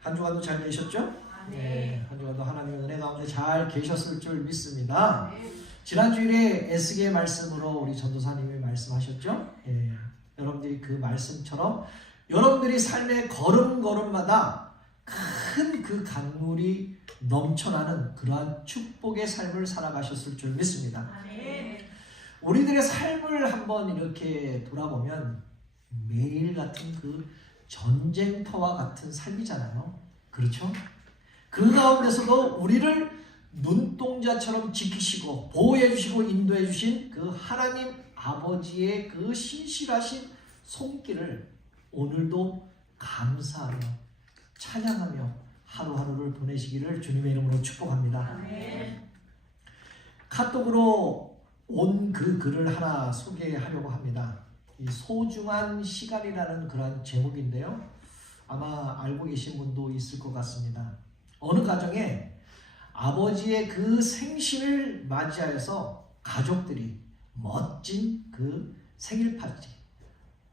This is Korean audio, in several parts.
한 주간도 잘 계셨죠? 네. 한 주간도 하나님의 은혜 가운데 잘 계셨을 줄 믿습니다. 네. 지난 주일에 에스겔 말씀으로 우리 전도사님이 말씀하셨죠? 여러분들이 그 말씀처럼 여러분들이 삶의 걸음걸음마다 큰 그 강물이 넘쳐나는 그러한 축복의 삶을 살아가셨을 줄 믿습니다. 네. 우리들의 삶을 한번 이렇게 돌아보면 매일 같은 그 전쟁터와 같은 삶이잖아요. 그렇죠? 그 가운데서도 우리를 눈동자처럼 지키시고 보호해 주시고 인도해 주신 그 하나님 아버지의 그 신실하신 손길을 오늘도 감사하며 찬양하며 하루하루를 보내시기를 주님의 이름으로 축복합니다. 카톡으로 온 그 글을 하나 소개하려고 합니다. 이 소중한 시간이라는 그런 제목인데요. 아마 알고 계신 분도 있을 것 같습니다. 어느 가정에 아버지의 그 생신을 맞이하여서 가족들이 멋진 그 생일 파티,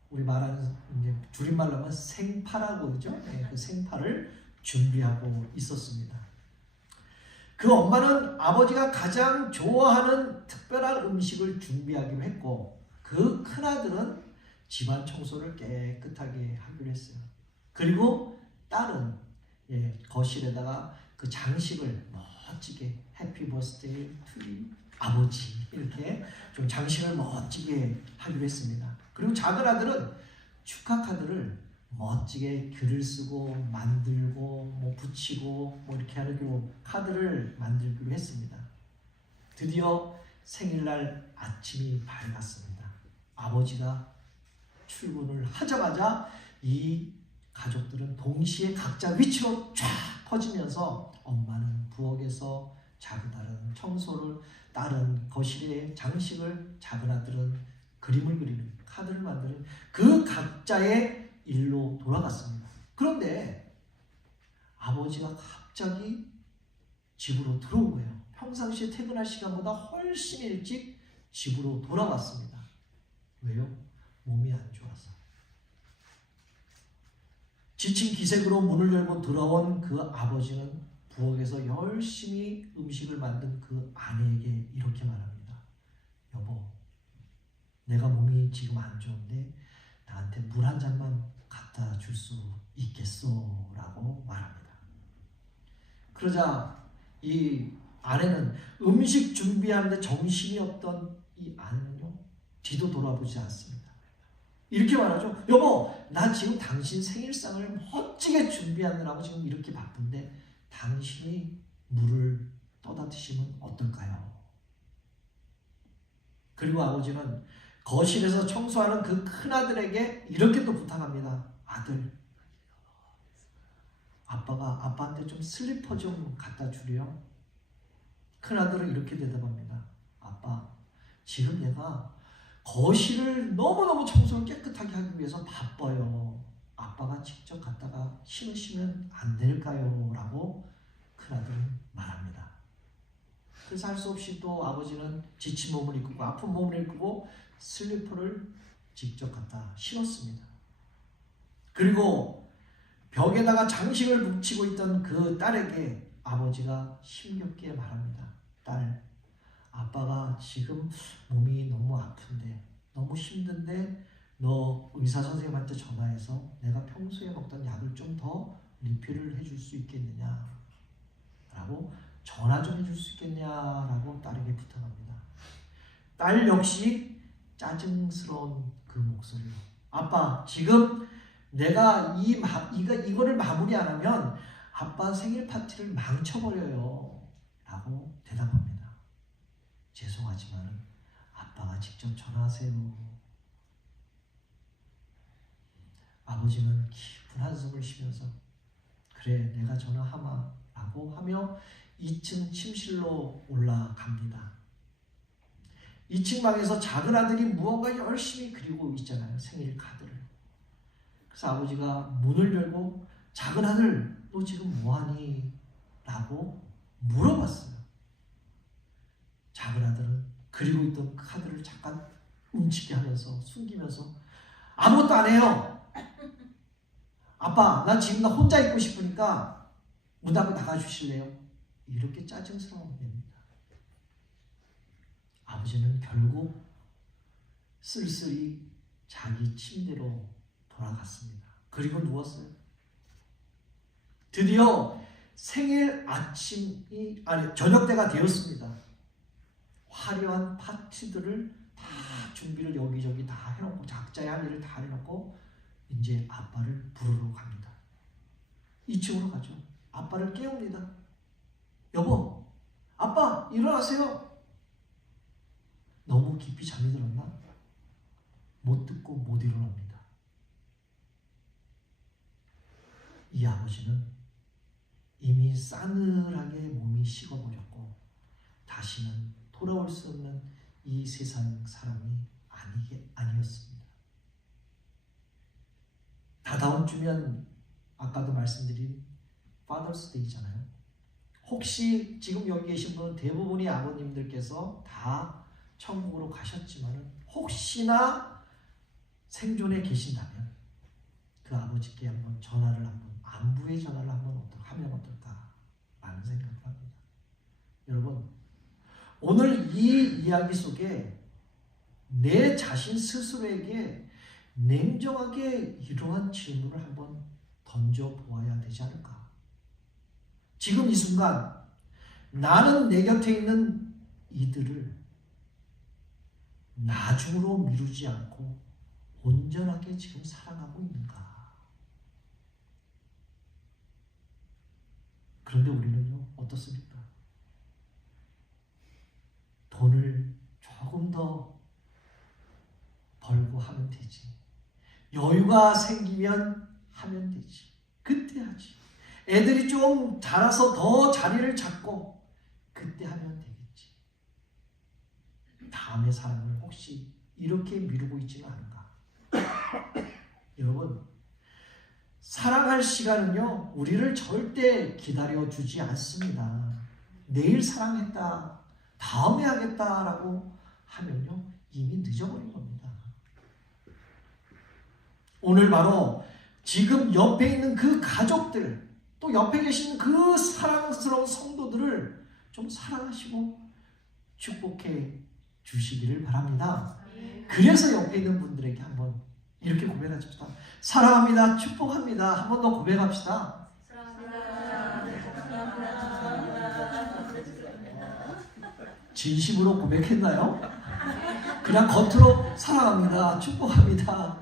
우리 말하는 이제 줄임말로 하면 생파라고 그러죠. 그 생파를 준비하고 있었습니다. 그 엄마는 아버지가 가장 좋아하는 특별한 음식을 준비하기로 했고, 그 큰아들은 집안 청소를 깨끗하게 하기로 했어요. 그리고 딸은 거실에다가 그 장식을 멋지게 해피 버스데이 투 아버지 이렇게 좀 장식을 멋지게 하기로 했습니다. 그리고 작은 아들은 축하 카드를 멋지게 글을 쓰고 만들고 뭐 붙이고 뭐 이렇게 하는 그 카드를 만들기로 했습니다. 드디어 생일날 아침이 밝았습니다. 아버지가 출근을 하자마자 이 가족들은 동시에 각자 위치로 쫙 퍼지면서 엄마는 부엌에서, 작은 아들은 청소를, 딸은 거실에 장식을, 작은 아들은 그림을 그리는, 카드를 만드는 그 각자의 일로 돌아갔습니다. 그런데 아버지가 갑자기 집으로 들어온 거예요. 평상시에 퇴근할 시간보다 훨씬 일찍 집으로 돌아왔습니다. 왜요? 몸이 안 좋아서. 지친 기색으로 문을 열고 들어온 그 아버지는 부엌에서 열심히 음식을 만든 그 아내에게 이렇게 말합니다. 여보, 내가 몸이 지금 안 좋은데 나한테 물 한 잔만 갖다 줄 수 있겠소? 라고 말합니다. 그러자 이 아내는 음식 준비하는데 정신이 없던 이 아내는요, 뒤도 돌아보지 않습니다. 이렇게 말하죠. 여보, 나 지금 당신 생일상을 멋지게 준비하느라고 지금 이렇게 바쁜데 당신이 물을 떠다 드시면 어떨까요? 그리고 아버지는 거실에서 청소하는 그 큰아들에게 이렇게 또 부탁합니다. 아들, 아빠가 아빠한테 좀 슬리퍼 좀 갖다 주렴. 큰아들은 이렇게 대답합니다. 아빠, 지금 내가 거실을 너무너무 청소를 깨끗하게 하기 위해서 바빠요. 아빠가 직접 갖다가 신으시면 안 될까요? 라고 큰아들은 말합니다. 그래서 할 수 없이 또 아버지는 지친 몸을 이끌고 아픈 몸을 이끌고 슬리퍼를 직접 갖다 신었습니다. 그리고 벽에다가 장식을 붙이고 있던 그 딸에게 아버지가 힘겹게 말합니다. 딸, 아빠가 지금 몸이 너무 아픈데, 너무 힘든데 너 의사 선생님한테 전화해서 내가 평소에 먹던 약을 좀 더 리필을 해줄 수 있겠느냐 라고, 전화 좀 해줄 수 있겠냐라고 딸에게 부탁합니다. 딸 역시 짜증스러운 그 목소리로, 아빠, 지금 내가 이거를 마무리 안 하면 아빠 생일 파티를 망쳐버려요 라고 대답합니다. 죄송하지만 아빠가 직접 전화하세요. 아버지는 깊은 한숨을 쉬면서 그래, 내가 전화하마 라고 하며 2층 침실로 올라갑니다. 2층 방에서 작은 아들이 무언가 열심히 그리고 있잖아요. 생일 카드를. 그래서 아버지가 문을 열고 작은 아들, 너 지금 뭐하니? 라고 물어봤어요. 작은 아들은 그리고 있던 카드를 잠깐 움츠게 하면서 숨기면서 아무것도 안 해요. 아빠, 나 지금 나 혼자 있고 싶으니까 문 닫고 나가주실래요? 이렇게 짜증스러운 겁니다. 아버지는 결국 쓸쓸히 자기 침대로 돌아갔습니다. 그리고 누웠어요. 드디어 생일 저녁 때가 되었습니다. 화려한 파티들을 다 준비를 여기저기 다 해놓고 각자의 할 일을 다 해놓고 이제 아빠를 부르러 갑니다. 2층으로 가죠. 아빠를 깨웁니다. 여보, 아빠 일어나세요. 너무 깊이 잠이 들었나? 못 듣고 못 일어납니다. 이 아버지는 이미 싸늘하게 몸이 식어버렸고 다시는 돌아올 수 없는 이 세상 사람이 아니었습니다. 다다음 주면 아까도 말씀드린 파더스 데이잖아요. 혹시 지금 여기 계신 분은 대부분이 아버님들께서 다 천국으로 가셨지만 혹시나 생존에 계신다면 그 아버지께 한번 안부의 전화를 한번 하면 어떨까라는 생각을 합니다. 여러분, 오늘 이 이야기 속에 내 자신 스스로에게 냉정하게 이러한 질문을 한번 던져보아야 되지 않을까? 지금 이 순간 나는 내 곁에 있는 이들을 나중으로 미루지 않고 온전하게 지금 사랑하고 있는가? 그런데 우리는요, 어떻습니까? 돈을 조금 더 벌고 하면 되지. 여유가 생기면 하면 되지. 그때 하지. 애들이 좀 자라서 더 자리를 잡고 그때 하면 되겠지. 다음의 사람을 혹시 이렇게 미루고 있지는 않은가? 여러분, 사랑할 시간은요, 우리를 절대 기다려주지 않습니다. 내일 사랑했다, 다음에 하겠다라고 하면요, 이미 늦어버린 겁니다. 오늘 바로 지금 옆에 있는 그 가족들, 또 옆에 계신 그 사랑스러운 성도들을 좀 사랑하시고 축복해 주시기를 바랍니다. 그래서 옆에 있는 분들에게 한번 이렇게 고백합시다. 사랑합니다. 축복합니다. 한 번 더 고백합시다. 진심으로 고백했나요? 그냥 겉으로 사랑합니다. 축복합니다.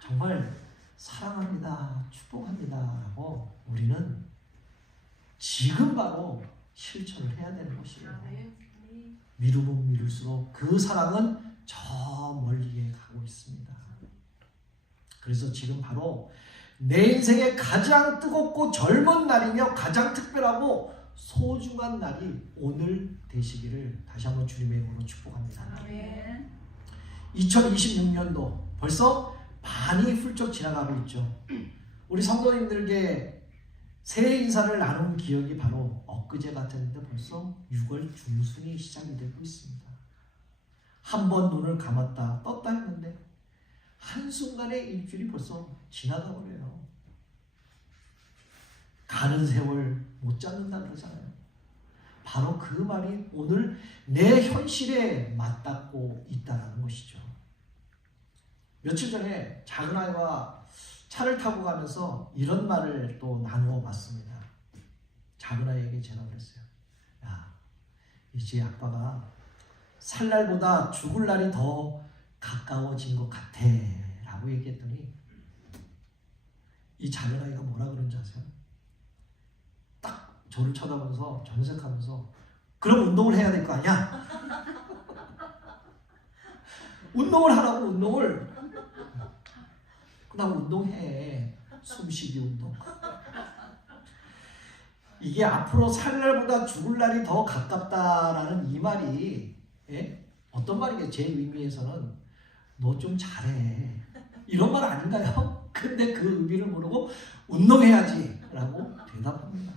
정말 사랑합니다. 축복합니다. 라고 우리는 지금 바로 실천을 해야 되는 것이에요. 미루면 미룰수록 그 사랑은 저 멀리에 가고 있습니다. 그래서 지금 바로 내 인생의 가장 뜨겁고 젊은 날이며 가장 특별하고 소중한 날이 오늘 되시기를 다시 한번 주님의 이름으로 축복합니다. 2026년도 벌써 반이 훌쩍 지나가고 있죠. 우리 성도님들께 새해 인사를 나눈 기억이 바로 엊그제 같았는데 벌써 6월 중순이 시작이 되고 있습니다. 한 번 눈을 감았다 떴다 했는데 한순간에 일주일이 벌써 지나가 버려요. 가는 세월 못 잡는다 그러잖아요. 바로 그 말이 오늘 내 현실에 맞닿고 있다는 것이죠. 며칠 전에 작은아이와 차를 타고 가면서 이런 말을 또 나누어 봤습니다. 작은아이에게 제가 그랬어요. 야, 이제 아빠가 살 날보다 죽을 날이 더 가까워진 것 같아 라고 얘기했더니 이 작은아이가 뭐라 그런지 아세요? 딱 저를 쳐다보면서 정색하면서 그럼 운동을 해야 될 거 아니야? 운동을 하라고. 운동을. 나 운동해. 숨쉬기 운동. 이게 앞으로 살 날보다 죽을 날이 더 가깝다라는 이 말이 어떤 말이겠어요? 제 의미에서는 너 좀 잘해. 이런 말 아닌가요? 근데 그 의미를 모르고 운동해야지 라고 대답합니다.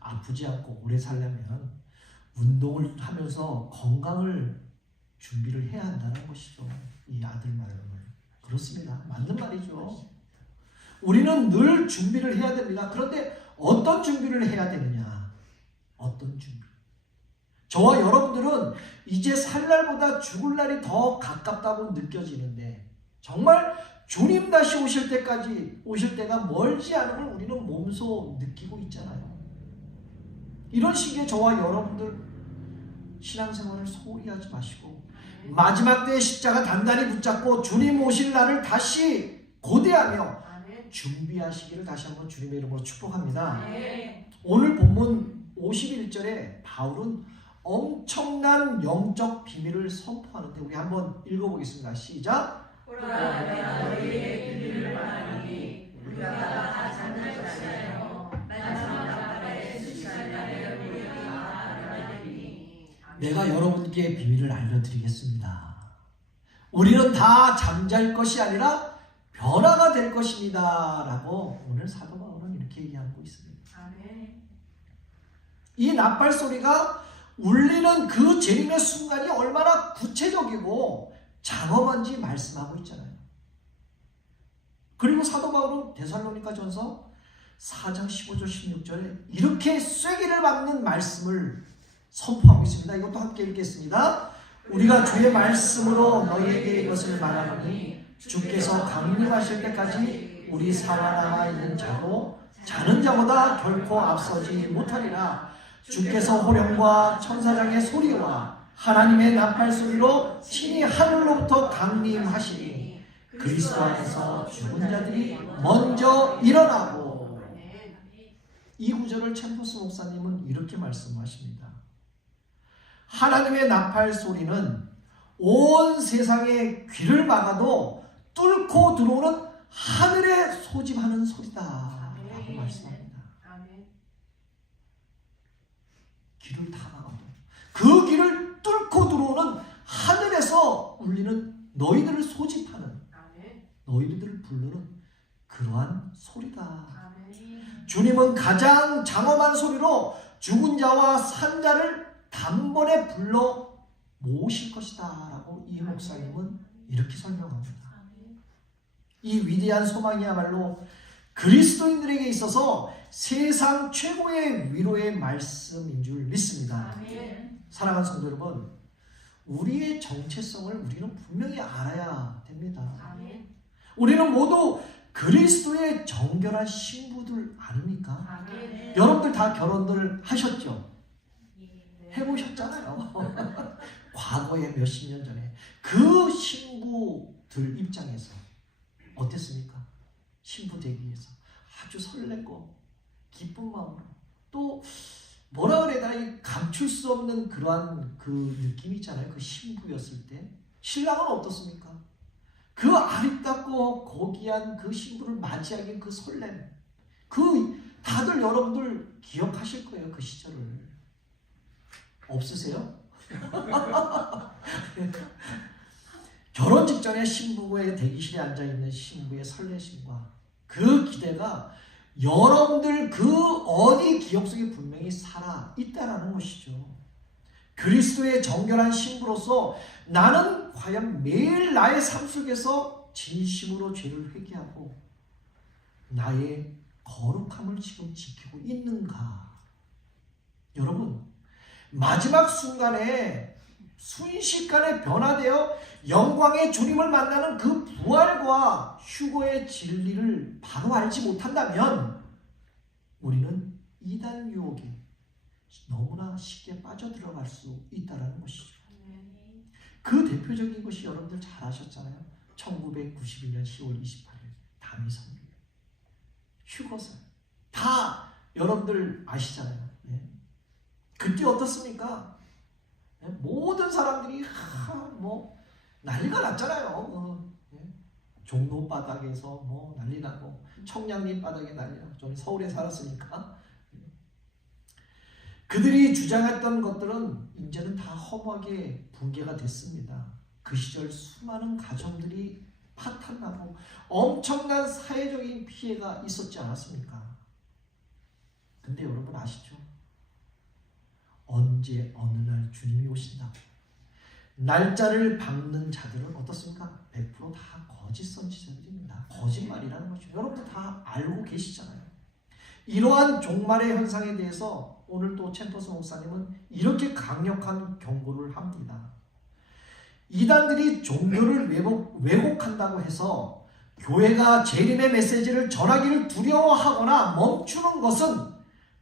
아프지 않고 오래 살려면 운동을 하면서 건강을 준비를 해야 한다는 것이죠. 이 아들 말로는. 그렇습니다. 맞는 말이죠. 우리는 늘 준비를 해야 됩니다. 그런데 어떤 준비를 해야 되느냐? 어떤 준비? 저와 여러분들은 이제 살 날보다 죽을 날이 더 가깝다고 느껴지는데 정말 주님 다시 오실 때가 멀지 않은 걸 우리는 몸소 느끼고 있잖아요. 이런 시기에 저와 여러분들 신앙생활을 소홀히 하지 마시고 마지막 때의 십자가 단단히 붙잡고 주님 오실 날을 다시 고대하며 준비하시기를 다시 한번 주님의 이름으로 축복합니다. 오늘 본문 51절에 바울은 엄청난 영적 비밀을 선포하는데 우리 한번 읽어보겠습니다. 시작. 내가 너희에게 비밀을 말하노니 우리가 다 잠들 것이요 마지막 날에 수치할 날에 우리가 알아내리니. 내가 여러분께 비밀을 알려드리겠습니다. 우리는 다 잠잘 것이 아니라 변화가 될 것입니다. 라고 오늘 사도 바울은 이렇게 얘기하고 있습니다. 이 나팔 소리가 울리는 그 재림의 순간이 얼마나 구체적이고 장엄한지 말씀하고 있잖아요. 그리고 사도 바울은 데살로니가 전서 4장 15절 16절에 이렇게 쐐기를 박는 말씀을 선포하고 있습니다. 이것도 함께 읽겠습니다. 우리가 주의 말씀으로 너희에게 이것을 말하노니 주께서 강림하실 때까지 우리 살아남아 있는 자도 자는 자보다 결코 앞서지 못하리라. 주께서 호령과 천사장의 소리와 하나님의 나팔 소리로 친히 하늘로부터 강림하시니 그리스도 안에서 죽은 자들이 먼저 일어나고. 이 구절을 챔버스 목사님은 이렇게 말씀하십니다. 하나님의 나팔 소리는 온 세상의 귀를 막아도 뚫고 들어오는 하늘에 소집하는 소리다 라고 말씀합니다. 길을 다 막아도 그 길을 뚫고 들어오는 하늘에서 울리는 너희들을 소집하는 너희들을 부르는 그러한 소리다. 주님은 가장 장엄한 소리로 죽은 자와 산 자를 단번에 불러 모으실 것이다 라고 이 목사님은 이렇게 설명합니다. 이 위대한 소망이야말로 그리스도인들에게 있어서 세상 최고의 위로의 말씀인 줄 믿습니다. 사랑하는 성도 여러분, 우리의 정체성을 우리는 분명히 알아야 됩니다. 우리는 모두 그리스도의 정결한 신부들 아닙니까? 여러분들 다 결혼들 하셨죠? 해보셨잖아요. 과거에 몇십 년 전에 그 신부들 입장에서 어땠습니까? 신부 되기 위해서 아주 설레고 기쁜 마음으로 또 뭐라 그래야 되나 감출 수 없는 그러한 그 느낌이 있잖아요. 그 신부였을 때 신랑은 어떻습니까? 그 아름답고 고귀한 그 신부를 맞이하기 그 설렘, 그 다들 여러분들 기억하실 거예요. 그 시절을. 없으세요? 결혼 직전에 신부의 대기실에 앉아있는 신부의 설레심과 그 기대가 여러분들 그 어디 기억 속에 분명히 살아있다는 것이죠. 그리스도의 정결한 신부로서 나는 과연 매일 나의 삶 속에서 진심으로 죄를 회개하고 나의 거룩함을 지금 지키고 있는가? 여러분, 마지막 순간에 순식간에 변화되어 영광의 주님을 만나는 그 부활과 휴거의 진리를 바로 알지 못한다면 우리는 이단 유혹에 너무나 쉽게 빠져들어갈 수 있다는 것이죠. 그 대표적인 것이 여러분들 잘 아셨잖아요. 1991년 10월 28일 다미성교 휴거설 다 여러분들 아시잖아요. 네. 그때 어떻습니까? 네. 모든 사람들이 뭐 난리가 났잖아요. 네. 종로 바닥에서 뭐 난리 나고 청량리 바닥에 난리 나고 저는 서울에 살았으니까 그들이 주장했던 것들은 이제는 다 허무하게 붕괴가 됐습니다. 그 시절 수많은 가정들이 파탄나고 엄청난 사회적인 피해가 있었지 않았습니까? 근데 여러분 아시죠? 언제 어느 날 주님이 오신다. 날짜를 박는 자들은 어떻습니까? 100% 다 거짓 선지자들입니다. 거짓말이라는 것이죠. 여러분들 다 알고 계시잖아요. 이러한 종말의 현상에 대해서 오늘 또 챔버스 목사님은 이렇게 강력한 경고를 합니다. 이단들이 종교를 왜곡한다고 해서 교회가 재림의 메시지를 전하기를 두려워하거나 멈추는 것은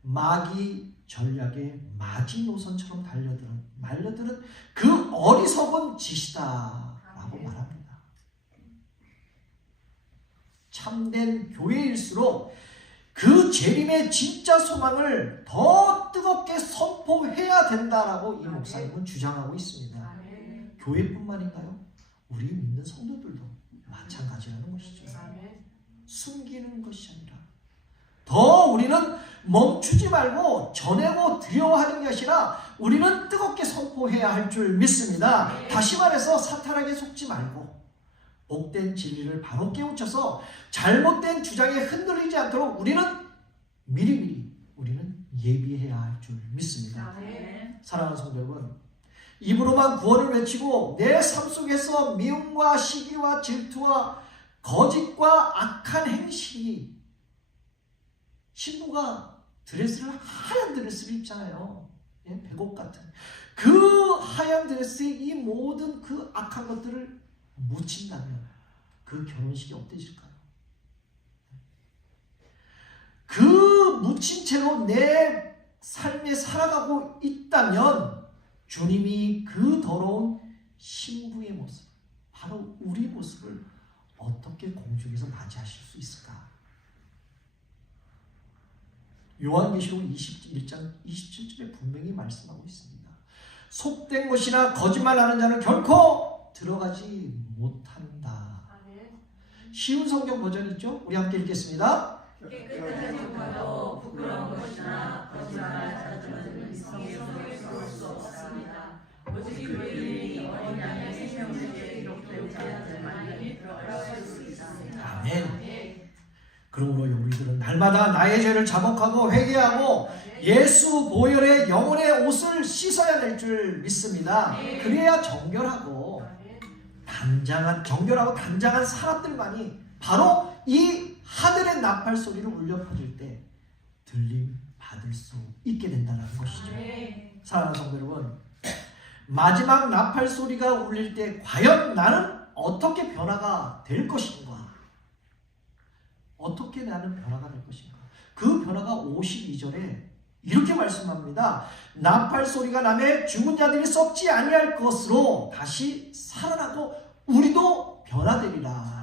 마귀 전략의 마지노선처럼 말려드는 그 어리석은 짓이다라고 말합니다. 참된 교회일수록 그 재림의 진짜 소망을 더 뜨겁게 선포해야 된다라고 이 목사님은 주장하고 있습니다. 교회뿐만인가요? 우리 믿는 성도들도 마찬가지라는 것이죠. 숨기는 것이 아니라 더 우리는 멈추지 말고 전하고 두려워하는 것이 아니라 우리는 뜨겁게 선포해야 할 줄 믿습니다. 다시 말해서 사탄에게 속지 말고 복된 진리를 바로 깨우쳐서 잘못된 주장에 흔들리지 않도록 우리는 미리미리 우리는 예비해야 할 줄 믿습니다. 사랑하는 성도 여러분, 입으로만 구원을 외치고 내 삶 속에서 미움과 시기와 질투와 거짓과 악한 행실이, 신부가 하얀 드레스를 입잖아요. 백옥 같은 그 하얀 드레스에 이 모든 그 악한 것들을 묻힌다면 그 결혼식이 어떠실까요? 그 묻힌 채로 내 삶에 살아가고 있다면 주님이 그 더러운 신부의 모습, 바로 우리 모습을 어떻게 공중에서 맞이하실 수 있을까? 요한계시록 21장 27절에 분명히 말씀하고 있습니다. 속된 것이나 거짓말하는 자는 결코 들어가지 못한다. 쉬운 성경 버전 있죠? 우리 함께 읽겠습니다. 깨끗하지 못하고 부끄러운 것이나 거짓말하는 자들은 성의 속에 설 수 없습니다. 오직 그들이 어린 양의 생명책에 기록되지 않은 자들만이 들어갈 수 있습니다. 아멘. 그러므로 우리들은 날마다 나의 죄를 자복하고 회개하고 예수 보혈의 영혼의 옷을 씻어야 될 줄 믿습니다. 그래야 정결하고 단장한 사람들만이 바로 이 하늘의 나팔 소리를 울려 퍼질 때 들림 받을 수 있게 된다는 것이죠. 사랑하는 성도 여러분, 마지막 나팔 소리가 울릴 때 과연 나는 어떻게 변화가 될 것인가? 어떻게 나는 변화가 될 것인가? 그 변화가 52절에 이렇게 말씀합니다. 나팔 소리가 나매 죽은 자들이 썩지 아니할 것으로 다시 살아나도 우리도 변화되리라.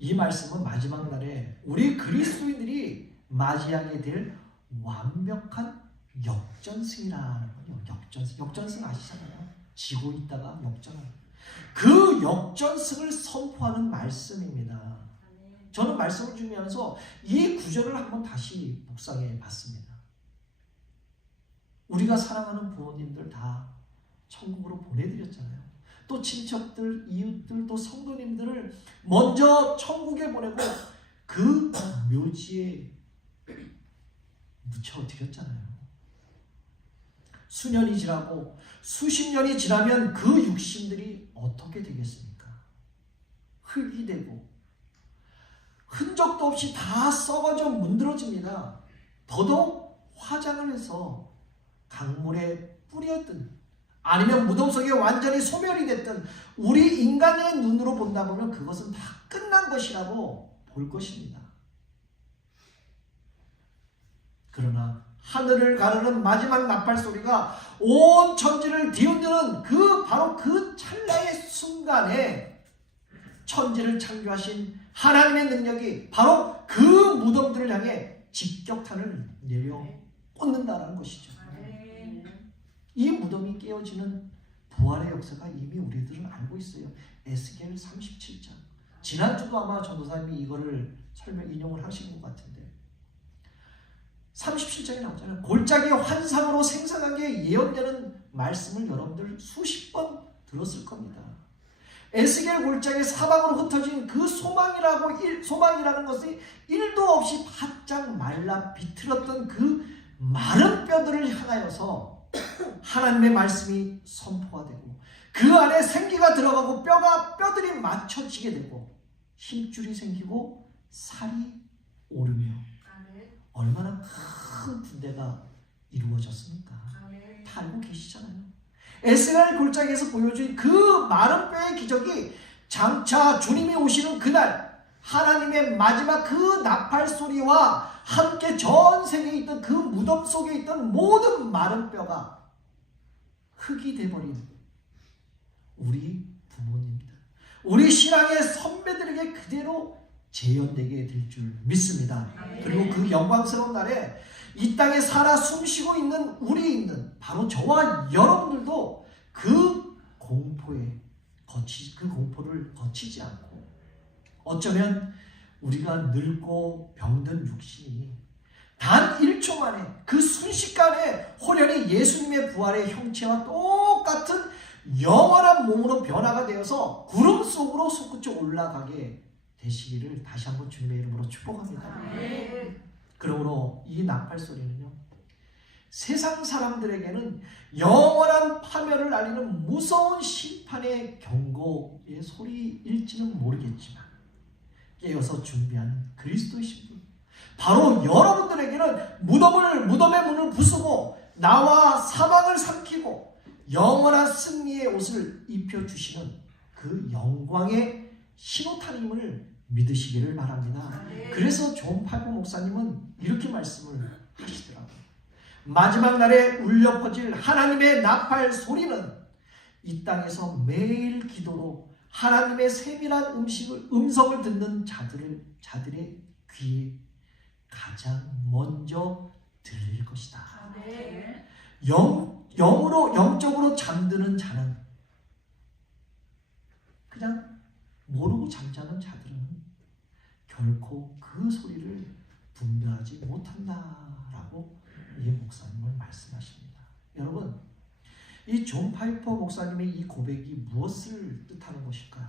이 말씀은 마지막 날에 우리 그리스도인들이 맞이하게 될 완벽한 역전승이라는 거예요. 역전승 아시잖아요. 지고 있다가 역전하는 그 역전승을 선포하는 말씀입니다. 저는 말씀을 준비하면서 이 구절을 한번 다시 묵상해 봤습니다. 우리가 사랑하는 부모님들 다 천국으로 보내드렸잖아요. 또 친척들, 이웃들, 또 성도님들을 먼저 천국에 보내고 그 묘지에 묻혀드렸잖아요. 수년이 지나고 수십 년이 지나면 그 육신들이 어떻게 되겠습니까? 흙이 되고 흔적도 없이 다 썩어져 문드러집니다. 더더욱 화장을 해서 강물에 뿌렸든 아니면 무덤 속에 완전히 소멸이 됐든 우리 인간의 눈으로 본다 보면 그것은 다 끝난 것이라고 볼 것입니다. 그러나 하늘을 가르는 마지막 나팔 소리가 온 천지를 뒤흔드는 바로 그 찰나의 순간에 천지를 창조하신 하나님의 능력이 바로 그 무덤들을 향해 직격탄을 내려 꽂는다는 것이죠. 이 무덤이 깨어지는 부활의 역사가 이미 우리들은 알고 있어요. 에스겔 37장. 지난주도 아마 전도사님이 이거를 인용을 하신 것 같은데 37장에 나오잖아요. 골짜기 환상으로 생생한 게 예언되는 말씀을 여러분들 수십 번 들었을 겁니다. 에스겔 골짜기 사방으로 흩어진 그 소망이라는 것이 1도 없이 바짝 말라 비틀었던 그 마른 뼈 뼈들을 향하여서 하나님의 말씀이 선포가 되고 그 안에 생기가 들어가고 뼈들이 맞춰지게 되고 힘줄이 생기고 살이 오르며 얼마나 큰 군대가 이루어졌습니까? 다 알고 계시잖아요. 에스겔 골짜기에서 보여준 그 마른 뼈의 기적이 장차 주님이 오시는 그날 하나님의 마지막 그 나팔 소리와 함께 전 세계에 있던 그 무덤 속에 있던 모든 마른 뼈가 흙이 돼버린 우리 부모님들, 우리 신앙의 선배들에게 그대로 재현되게 될 줄 믿습니다. 그리고 그 영광스러운 날에 이 땅에 살아 숨쉬고 있는 우리 있는 바로 저와 여러분들도 그 공포를 거치지 않고 어쩌면 우리가 늙고 병든 육신이 단 1초 만에 그 순식간에 호련히 예수님의 부활의 형체와 똑같은 영원한 몸으로 변화가 되어서 구름 속으로 솟구쳐 올라가게 되시기를 다시 한번 주님의 이름으로 축복합니다. 그러므로 이 나팔 소리는요, 세상 사람들에게는 영원한 파멸을 알리는 무서운 심판의 경고의 소리일지는 모르겠지만 깨어서 준비하는 그리스도의 신분, 바로 여러분들에게는 무덤의 문을 부수고 나와 사망을 삼키고 영원한 승리의 옷을 입혀주시는 그 영광의 신호탄임을 믿으시기를 바랍니다. 그래서 존 파이퍼 목사님은 이렇게 말씀을 하시더라고요. 마지막 날에 울려 퍼질 하나님의 나팔 소리는 이 땅에서 매일 기도로 하나님의 세밀한 음성을 듣는 자들의 귀에 가장 먼저 들릴 것이다. 영적으로 잠드는 자는, 그냥 모르고 잠자는 자들은 결코 그 소리를 분별하지 못한다라고 이 목사님은 말씀하십니다. 여러분, 이 존 파이퍼 목사님의 이 고백이 무엇을 뜻하는 것일까요?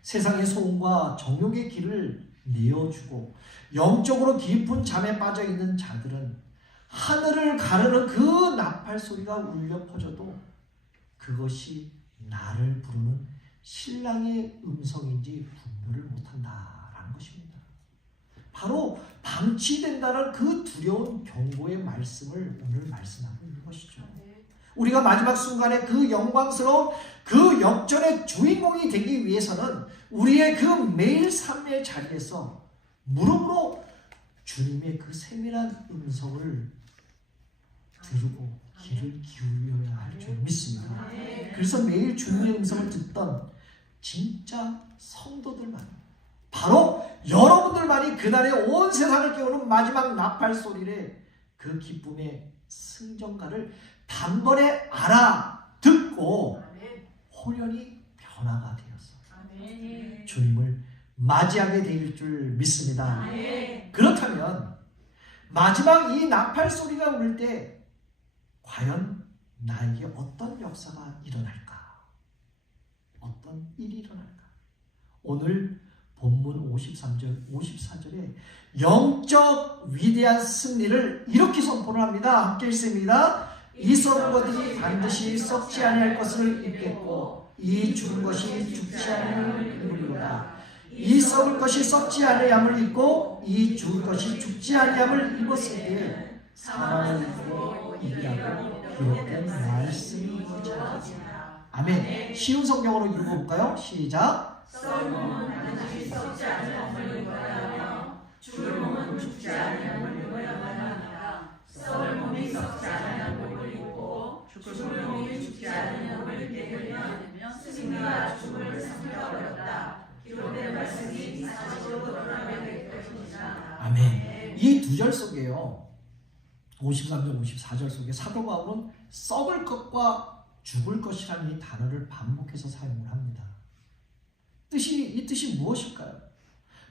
세상의 소음과 정욕의 길을 내어주고 영적으로 깊은 잠에 빠져 있는 자들은 하늘을 가르는 그 나팔 소리가 울려 퍼져도 그것이 나를 부르는 신랑의 음성인지 분별을 못한다라는 것입니다. 바로 방치된다는 그 두려운 경고의 말씀을 오늘 말씀하고 있는 것이죠. 우리가 마지막 순간에 그 영광스러운 그 역전의 주인공이 되기 위해서는 우리의 그 매일 삶의 자리에서 무릎으로 주님의 그 세밀한 음성을 들고 귀를 기울여야 할 줄 믿습니다. 그래서 매일 주님의 음성을 듣던 진짜 성도들만, 바로 여러분들만이 그날의 온 세상을 깨우는 마지막 나팔 소리를, 그 기쁨의 승전가를 단번에 알아듣고 호련히 변화가 되어서 주님을 맞이하게 될 줄 믿습니다. 그렇다면 마지막 이 나팔 소리가 울릴 때 과연 나에게 어떤 역사가 일어날까? 어떤 일이 일어날까? 오늘 본문 53절, 54절에 영적 위대한 승리를 이렇게 선포를 합니다. 함께 읽습니다. 이 썩은 것들이 반드시 썩지 아니할 것을 입겠고 이 죽은 것이 죽지 아니함을 입으리로다. 이 썩을 것이 썩지 아니함을 입고 이 죽을 것이 죽지 아니함을 입었을 때 사망을 입고 이기라고 기록된 말씀이니라. 아멘. 쉬운 성경으로 읽어볼까요? 시작. 썩은 몸은 반드시 썩지 아니함을 입어야 하며 죽을 몸은 죽지 아니함을 입어야 하니라. 썩을 몸이 썩지 아니함을 입고 죽을 몸이 죽지 아니함을 입게 되면 승리가 죽음을 삼켜버렸다. 기록된 말씀이 사실로 드러나게 될 것이니라. 아멘. 이 두 절 속에요, 53절, 54절 속에 사도 바울은 썩을 것과 죽을 것이라는 이 단어를 반복해서 사용을 합니다. 이 뜻이 무엇일까요?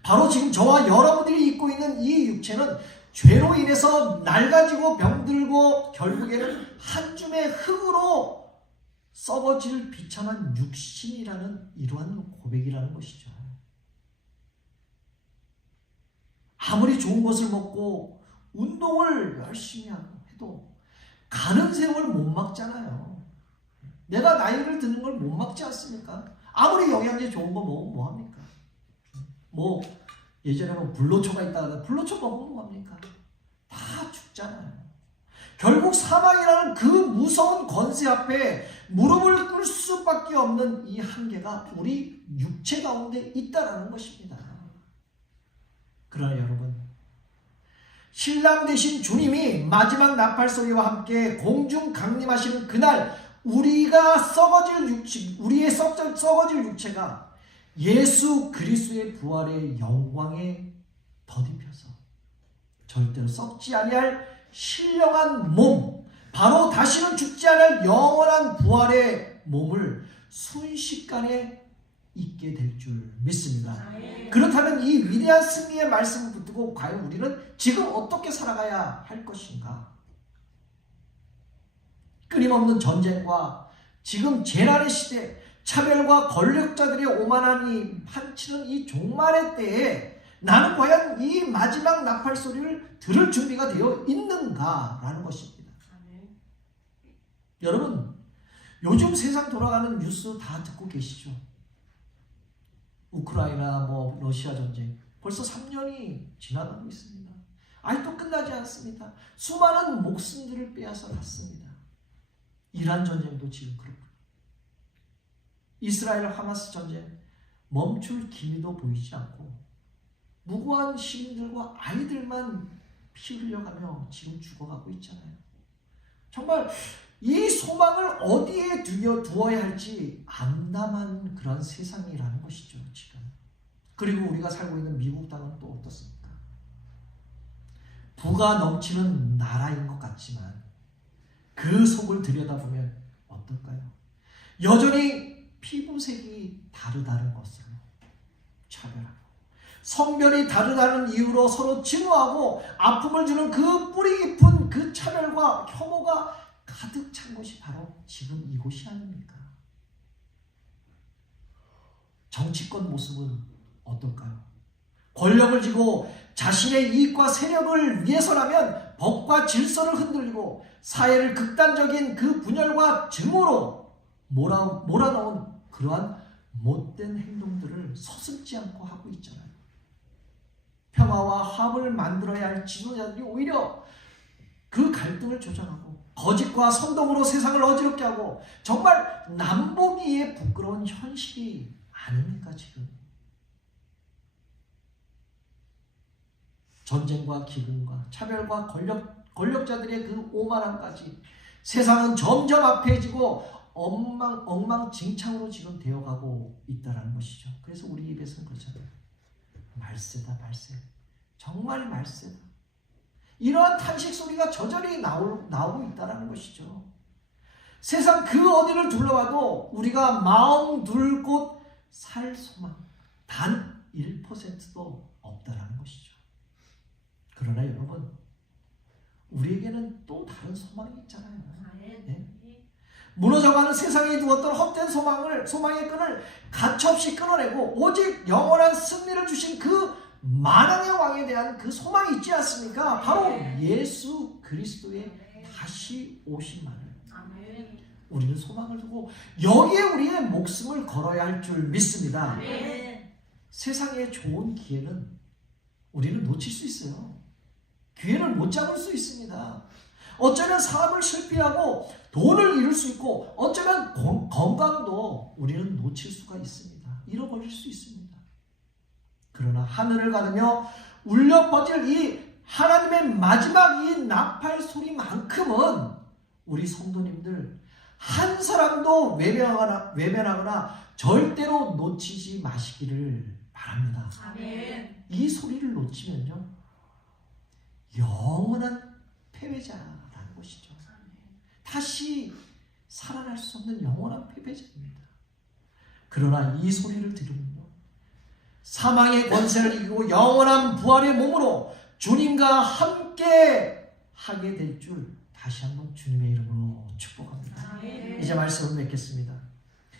바로 지금 저와 여러분들이 입고 있는 이 육체는 죄로 인해서 낡아지고 병들고 결국에는 한 줌의 흙으로 썩어질 비참한 육신이라는 이러한 고백이라는 것이죠. 아무리 좋은 것을 먹고 운동을 열심히 하고 해도 가는 세월 못 막잖아요. 내가 나이를 드는 걸 못 막지 않습니까? 아무리 영양제 좋은 거 먹으면 뭐합니까? 뭐 예전에 뭐 불로초가 있다가 불로초 먹으면 뭐합니까? 다 죽잖아요. 결국 사망이라는 그 무서운 권세 앞에 무릎을 꿇을 수밖에 없는 이 한계가 우리 육체 가운데 있다라는 것입니다. 그러나 여러분, 신랑 되신 주님이 마지막 나팔 소리와 함께 공중 강림하시는 그날 우리가 우리의 썩어질 육체가 예수 그리스도의 부활의 영광에 덧입혀서 절대로 썩지 아니할 신령한 몸, 바로 다시는 죽지 않을 영원한 부활의 몸을 순식간에 잊게 될 줄 믿습니다. 그렇다면 이 위대한 승리의 말씀을 붙들고 과연 우리는 지금 어떻게 살아가야 할 것인가? 끊임없는 전쟁과 지금 재난의 시대, 차별과 권력자들의 오만함이 판치는 이 종말의 때에 나는 과연 이 마지막 나팔 소리를 들을 준비가 되어 있는가라는 것입니다. 여러분, 요즘 세상 돌아가는 뉴스 다 듣고 계시죠? 우크라이나, 러시아 전쟁 벌써 3년이 지나가고 있습니다. 아직도 끝나지 않습니다. 수많은 목숨들을 빼앗아 갔습니다. 이란 전쟁도 지금 그렇고 이스라엘 하마스 전쟁 멈출 기미도 보이지 않고 무고한 시민들과 아이들만 피 흘려가며 지금 죽어가고 있잖아요. 정말 이 소망을 어디에 두어야 할지 암담한 그런 세상이라는 것이죠, 지금. 그리고 우리가 살고 있는 미국 땅은 또 어떻습니까? 부가 넘치는 나라인 것 같지만 그 속을 들여다보면 어떨까요? 여전히 피부색이 다르다는 것으로 차별하고 성별이 다르다는 이유로 서로 증오하고 아픔을 주는 그 뿌리 깊은 그 차별과 혐오가 가득 찬 곳이 바로 지금 이곳이 아닙니까? 정치권 모습은 어떨까요? 권력을 쥐고 자신의 이익과 세력을 위해서라면 법과 질서를 흔들리고 사회를 극단적인 그 분열과 증오로 몰아넣은 그러한 못된 행동들을 서슴지 않고 하고 있잖아요. 평화와 화합을 만들어야 할 지도자들이 오히려 그 갈등을 조장하고 거짓과 선동으로 세상을 어지럽게 하고 정말 남보기에 부끄러운 현실이 아닙니까 지금? 전쟁과 기근과 차별과 권력자들의 그 오만함까지 세상은 점점 악해지고 엉망진창으로 지금 되어가고 있다는 것이죠. 그래서 우리 입에서는 그렇잖아요. 말세다 말세. 정말 말세다. 이러한 탄식 소리가 저절히 나오고 있다는 것이죠. 세상 그 어디를 둘러봐도 우리가 마음 둘 곳 살 소망 단 1%도 없다는 것이죠. 그러나 여러분, 우리에게는 또 다른 소망이 있잖아요. 네? 무너져가는 세상에 두었던 헛된 소망의 끈을 가차없이 끊어내고 오직 영원한 승리를 주신 그 만왕의 왕에 대한 그 소망이 있지 않습니까? 바로 예수 그리스도의 다시 오심만을 우리는 소망을 두고 여기에 우리의 목숨을 걸어야 할 줄 믿습니다. 세상의 좋은 기회는 우리는 놓칠 수 있어요. 기회를 못 잡을 수 있습니다. 어쩌면 사업을 실패하고 돈을 잃을 수 있고 어쩌면 건강도 우리는 놓칠 수가 있습니다. 잃어버릴 수 있습니다. 그러나 하늘을 가르며 울려 퍼질 이 하나님의 마지막 이 나팔 소리만큼은 우리 성도님들 한 사람도 외면하거나 절대로 놓치지 마시기를 바랍니다. 아멘. 이 소리를 놓치면요 영원한 패배자라는 것이죠. 다시 살아날 수 없는 영원한 패배자입니다. 그러나 이 소리를 들으면요 사망의 권세를 이기고 영원한 부활의 몸으로 주님과 함께 하게 될 줄 다시 한번 주님의 이름으로 축복합니다. 아멘. 이제 말씀을 맺겠습니다.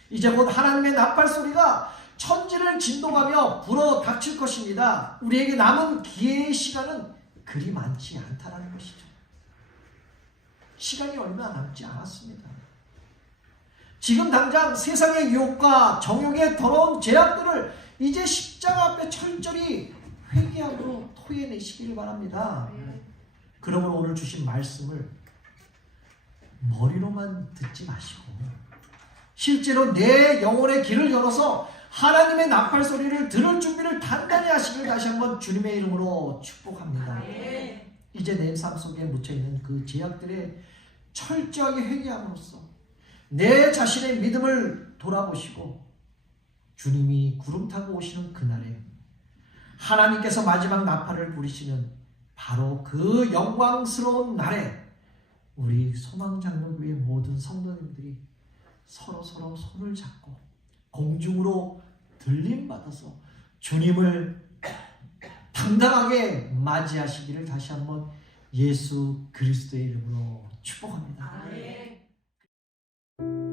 이제 곧 하나님의 나팔 소리가 천지를 진동하며 불어 닥칠 것입니다. 우리에게 남은 기회의 시간은 그리 많지 않다라는 것이죠. 시간이 얼마 남지 않았습니다. 지금 당장 세상의 유혹과 정욕의 더러운 제약들을 이제 십자가 앞에 철저히 회개함으로 토해내시기를 바랍니다. 그러므로 오늘 주신 말씀을 머리로만 듣지 마시고 실제로 내 영혼의 길을 열어서 하나님의 나팔 소리를 들을 준비를 단단히 하시길 다시 한번 주님의 이름으로 축복합니다. 이제 내 삶 속에 묻혀있는 그 제약들에 철저하게 회개함으로써 내 자신의 믿음을 돌아보시고 주님이 구름 타고 오시는 그날에 하나님께서 마지막 나팔을 부리시는 바로 그 영광스러운 날에 우리 소망장로교회 모든 성도님들이 서로 손을 잡고 공중으로 들림받아서 주님을 당당하게 맞이하시기를 다시 한번 예수 그리스도의 이름으로 축복합니다. 아멘.